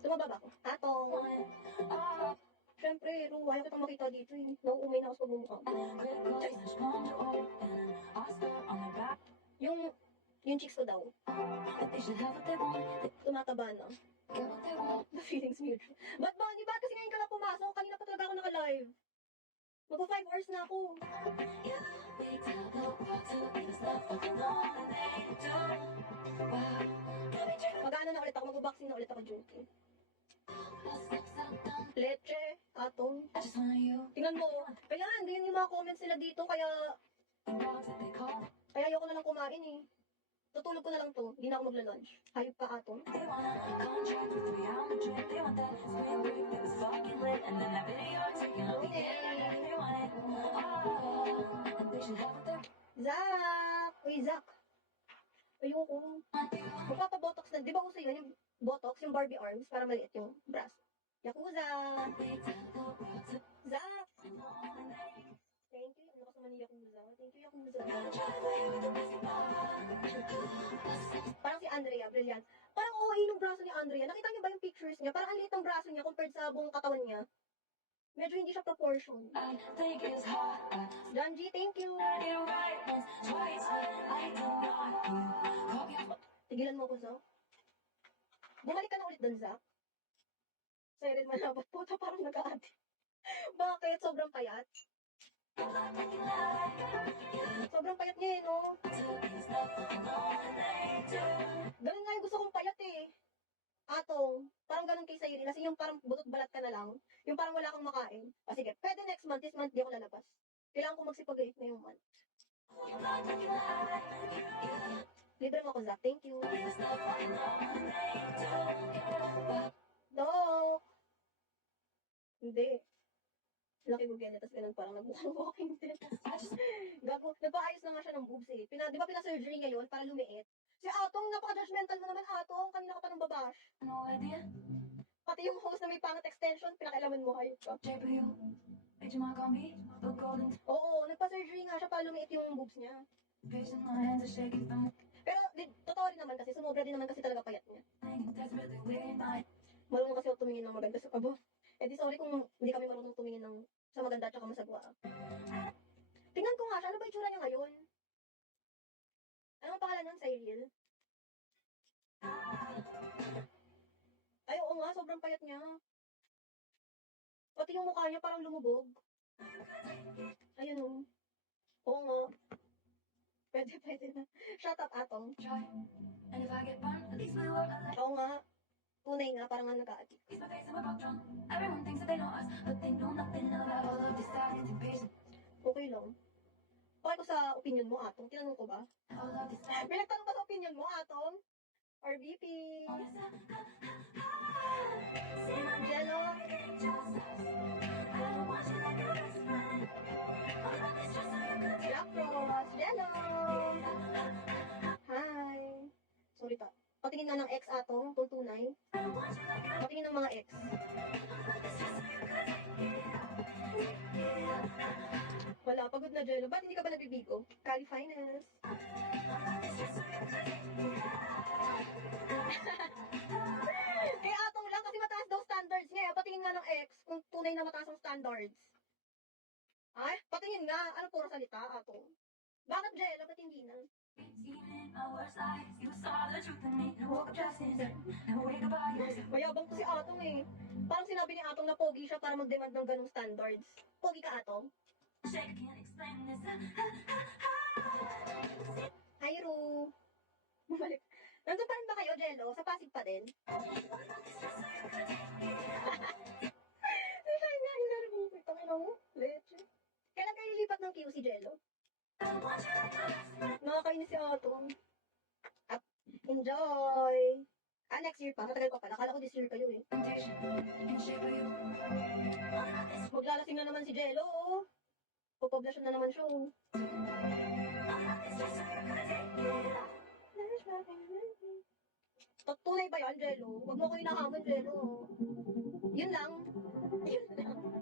Tumaba ba ako? Atong. Siyempre, Ru, ayaw kitang makita dito eh. Nauumay na ako sa pagmumukha. Yung chicks ko daw. Tumataba na. The feelings mutual. Ba't ba? Di ba kasi ngayon ka na pumasok? Kanina pa talaga ako naka-live. Magpa 5 hours na ako. Mag-ano na ulit ako, mag-boxing na ulit ako, Junkie. Leche, atong. Tingnan mo, kaya hindi yung mga comments nila dito, kaya ayoko na lang kumain eh. Tutulog ko na lang to, hindi na ako magla-lunch. Hayop ka, atong. Zach! Uy, Zach! Ayoko. Magpapabotox na. Di ba uso yun? Yung botox, yung Barbie arms, para maliit yung braso. Yakuza! Zach! Thank you. Ano ka sa mani Yakuza? Thank you, Yakuza. Parang si Andrea, brilliant. Parang okay yung braso ni Andrea. Nakita niyo ba yung pictures niya? Parang ang liit ng braso niya compared sa buong katawan niya. Medyo hindi siya proportion. John G, thank you. Tigilan mo ko, Zach. Bumalik ka na ulit doon, Zach. Sa'yo rin manabat po. Parang nag-aadi. Bakit? Sobrang payat. Sobrang payat niya eh, no? Ganun nga yung gusto kong payat eh. Atong, parang ganun kay Sayri. Kasi yung parang butot balat ka na lang. Yung parang wala kang makain. O sige, pwede next month. This month di ako lalabas. Kailangan ko magsipag eh, ngayong month. Libre mo ako, Zach. Thank you. No. Hindi. Laki mo ganyan, tapos ganun parang nagmukhang walking dead. Gago, nagpaayos na nga siya ng boobs eh. Di ba pina-surgery ngayon para lumiit? Si Atong, napaka-judgmental mo naman, Atong. Kanina ka pa ng babash. No idea. Pati yung hose na may pangat extension, pinakailaman mo, hayop ka. Oo, nagpa-surgery nga siya para lumiit yung boobs niya. Pero, totoo rin naman kasi, sumobra din naman kasi talaga payat niya. Marunong kasi ako tumingin ng maganda sa abo. Eh di sorry kung hindi kami marunong tumingin ng sa maganda at saka masagwa. Tingnan ko nga siya, ano ba itsura niya ngayon? Ano ang pangalan nun, Cyril? Ay, oo nga, sobrang payat niya. Pati yung mukha niya parang lumubog. Ayun o. Oo nga. Pwede na. Shut up, Atong. Oo nga. Tunay nga, parang nga nag-a-addict. Okay lang. Okay ko sa opinion mo, Atong. Tinanong ko ba? May nagtanong ba sa opinion mo, Atong? RBP. Jello. Jack Frost. Jello. Hi. Sorry pa. Patingin nga ng ex, Atong. Tuntunay. Patingin ng mga ex. Wala, pagod na, Jello. Ba't hindi ka ba nabibigo? Cali Finance. Kaya Atong lang kasi mataas daw standards niya. Patingin nga ng ex kung tunay na mataas ang standards. Ay, patingin nga. Ano puro salita, Atong? Bakit, Jello? Ba't hindi na? Mayabang ko si Atong eh. Parang sinabi ni Atong na pogi siya para mag-demand ng ganong standards. Pogi ka, Atong? Hi, Ru. Bumalik. Nandun pa rin ba kayo, Jello? Sa Pasig pa din? Ay, nga, hinarap mo. Itang ina mo. Leche. Kailan kayo lilipat ng QC, Jello? Nakakainis si Atong. Up. Enjoy! Next year pa. Matagal pa pala. Akala ko this year kayo eh. Maglalasing na naman si Jello. Popoblasyon na naman siya. Tunay ba yan, Jello? Huwag mo ko hinahamon, Jello. Yun lang. Yun lang.